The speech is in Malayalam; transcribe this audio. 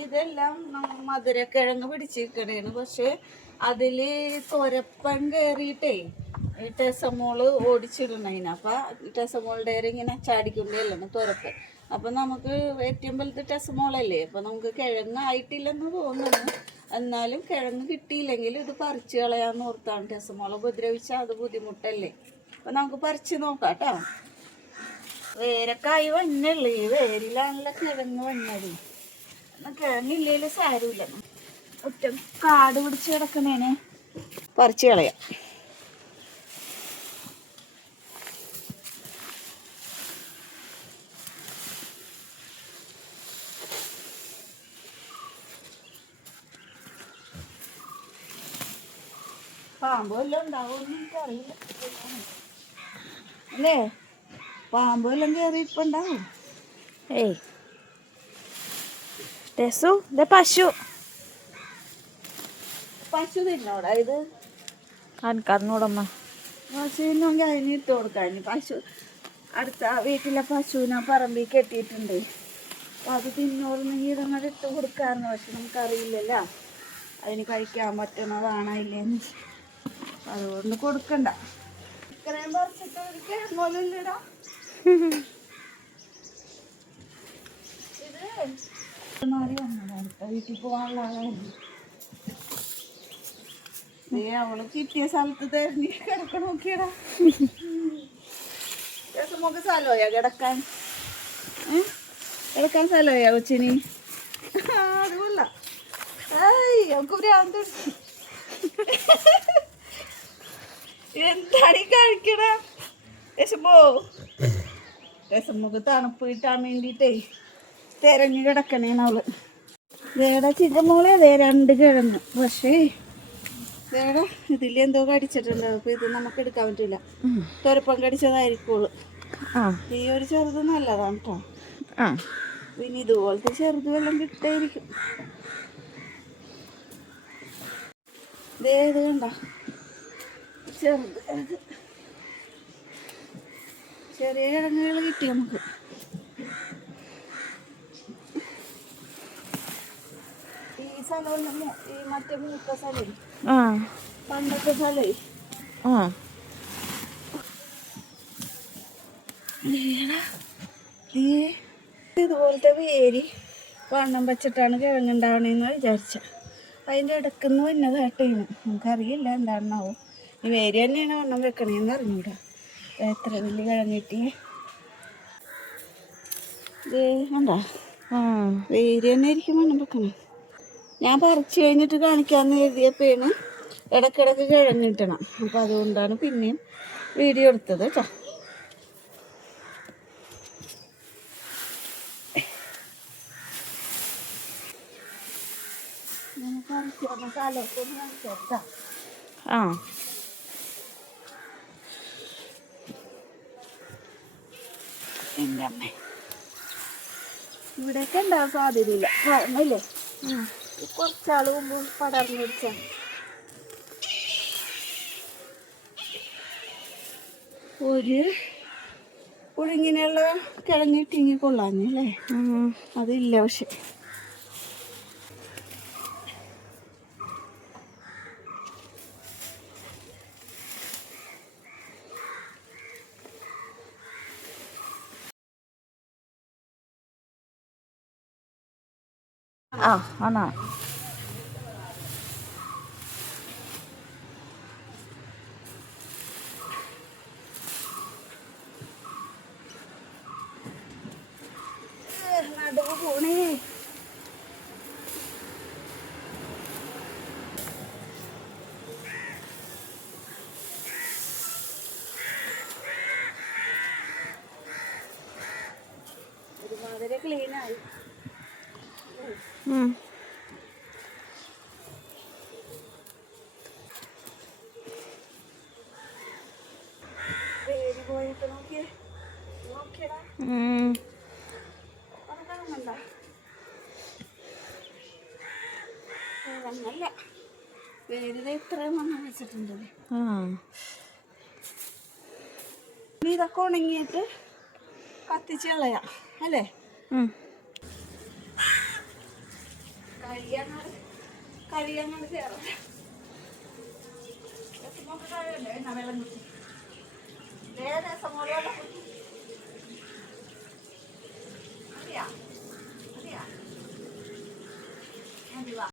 ഇതെല്ലാം മധുരക്കിഴങ്ങ് പിടിച്ചിരിക്കണേണ്. പക്ഷെ അതില് തൊരപ്പൻ കയറിയിട്ടേ ഈ ടെസമോള് ഓടിച്ചിടണതിന്. അപ്പൊ ടെസമോളുടെ ഇങ്ങനെ ചാടിക്കൊണ്ടേലാണ് തൊരപ്പൻ. അപ്പൊ നമുക്ക് ഏറ്റവും വലുത് ടെസമോളല്ലേ. അപ്പൊ നമുക്ക് കിഴങ്ങ് ആയിട്ടില്ലെന്ന് തോന്നുന്നു. എന്നാലും കിഴങ്ങ് കിട്ടിയില്ലെങ്കിൽ ഇത് പറിച്ചു കളയാന്ന് ഓർത്താണ്. ടെസമോളെ ഉപദ്രവിച്ചാൽ അത് ബുദ്ധിമുട്ടല്ലേ. അപ്പൊ നമുക്ക് പറിച്ച് നോക്കാം കേട്ടോ. വേരക്കായി വന്നുള്ളൂ. ഈ വേരിലാണല്ലോ കിഴങ്ങ് വന്നത്. കിഴങ്ങില്ലേലും സാരമില്ല. ഒറ്റ കാട് പിടിച്ച് കിടക്കണേനെ പറിച്ചു കളയാം. പാമ്പ് വല്ലതും ഉണ്ടാവുമെന്ന് എനിക്കറിയില്ല അല്ലേ. പാമ്പ് വല്ലതും കയറി ഇപ്പം ഉണ്ടാവും. ഏയ് ടെസു ഇത് പശു തിന്നോടാ ഇത്? അനക്കറിഞ്ഞൂടമ്മ. പശു തിന്നോങ്കിൽ അതിന് ഇട്ട് കൊടുക്കാൻ. പശു അടുത്ത വീട്ടിലെ പശുവിനെ പറമ്പിൽ കെട്ടിയിട്ടുണ്ട്. അപ്പം അത് തിന്നോളുന്നെങ്കിൽ ഇതങ്ങോട്ട് ഇട്ട് കൊടുക്കാമെന്ന്. പക്ഷെ നമുക്കറിയില്ലല്ലോ അതിന് കഴിക്കാൻ പറ്റണതാണോ ഇല്ലേന്ന്. അതുകൊണ്ട് കൊടുക്കണ്ട. ഇത്രയും പറിച്ചിട്ട് ഒരു കിഴങ്ങോലില്ലടാ. ഇത് മാറി വന്നതാ. അടുത്ത വീട്ടിൽ പോകാനുള്ള ആളായിരുന്നു. അവള് കിട്ടിയ സ്ഥലത്ത് തെരഞ്ഞ് കിടക്ക നോക്കിയടാ. നമുക്ക് സ്ഥലമാ കിടക്കാൻ. കിടക്കാൻ സ്ഥലമാ കൊച്ചിന്. അത് കൊള്ളാം. നമുക്ക് ഭ്രാന്ത് എന്താണ് കഴിക്കണ? രസമുക്ക് തണുപ്പ് കിട്ടാൻ വേണ്ടിട്ടേ തെരഞ്ഞു കിടക്കണേണ് അവള്. വേറെ ചിന്നമോളെ അതേ 2 കിഴങ്ങ്. പക്ഷേ വേറെ ഇതിലെന്തോ കടിച്ചിട്ടുണ്ട്. അപ്പൊ ഇത് നമുക്ക് എടുക്കാൻ പറ്റില്ല. തൊരപ്പം കടിച്ചതായിരിക്കുള്ളൂ. ഈ ഒരു ചെറുത് നല്ലതാണ് കേട്ടോ. പിന്നെ ഇതുപോലത്തെ ചെറുത് വല്ലതും കിട്ടായിരിക്കും. ഇത് കണ്ട ചെറുത് ചെറിയ കിഴങ്ങുകൾ കിട്ടി നമുക്ക്. ഈ സ്ഥലം ഈ മറ്റേ മൂത്ത സ്ഥലം പണ്ടത്തെ സ്ഥലേ ഇതുപോലത്തെ വേരി വണ്ണം വെച്ചിട്ടാണ് കിഴങ്ങുണ്ടാവണേന്ന് വിചാരിച്ച. അതിൻ്റെ ഇടയ്ക്കുന്ന് വന്നതായിട്ടേന്. നമുക്കറിയില്ല എന്താണെന്നാവും. ഈ വേരി തന്നെയാണ് വണ്ണം വെക്കണേന്ന് അറിഞ്ഞൂടാ. എത്ര വലിയ കിഴങ്ങ് കിട്ടി. കണ്ടാ വേരി തന്നെ ആയിരിക്കും വണ്ണം വെക്കണേ. ഞാൻ പറിച്ചു കഴിഞ്ഞിട്ട് കാണിക്കാമെന്ന് എഴുതിയപ്പോഴാണ് ഇടയ്ക്കിടയ്ക്ക് കിഴങ്ങ് കിട്ടണം. അപ്പം അതുകൊണ്ടാണ് പിന്നെയും വീഡിയോ എടുത്തത് കേട്ടോ. എൻ്റെ അമ്മ ഇവിടെയൊക്കെ ഉണ്ടാവാൻ സാധ്യതയില്ല. കാരണമില്ലേ കുറച്ചാൾ മുമ്പ് പടർന്നു പിടിച്ചാണ്. ഒരു പുഴുങ്ങിനുള്ള കിഴങ്ങിട്ടിങ്ങി കൊള്ളാഞ്ഞല്ലേ. അതില്ല. പക്ഷെ ആണോ? നടുവ് പോണേ. ഒരുമാതിരി ക്ലീനായി. വേര് പോയിട്ട് നോക്കിയേ. നോക്കിയടാ കാണുന്നുണ്ടോ? നല്ല വേരിൽ ഇത്രയും വണ്ണം വെച്ചിട്ടുണ്ട്. ഇതൊക്കെ ഉണങ്ങിയിട്ട് കത്തിച്ച് കളയാം അല്ലേ. കഴിയങ്ങാണ്ട് കയറാം. രസമൊക്കെ കഴിയണ്ടേ എന്നാ വെള്ളം കുത്തി രസമോള് വെള്ളം കുത്തി മതിയാ മതിയാ മതി വാ.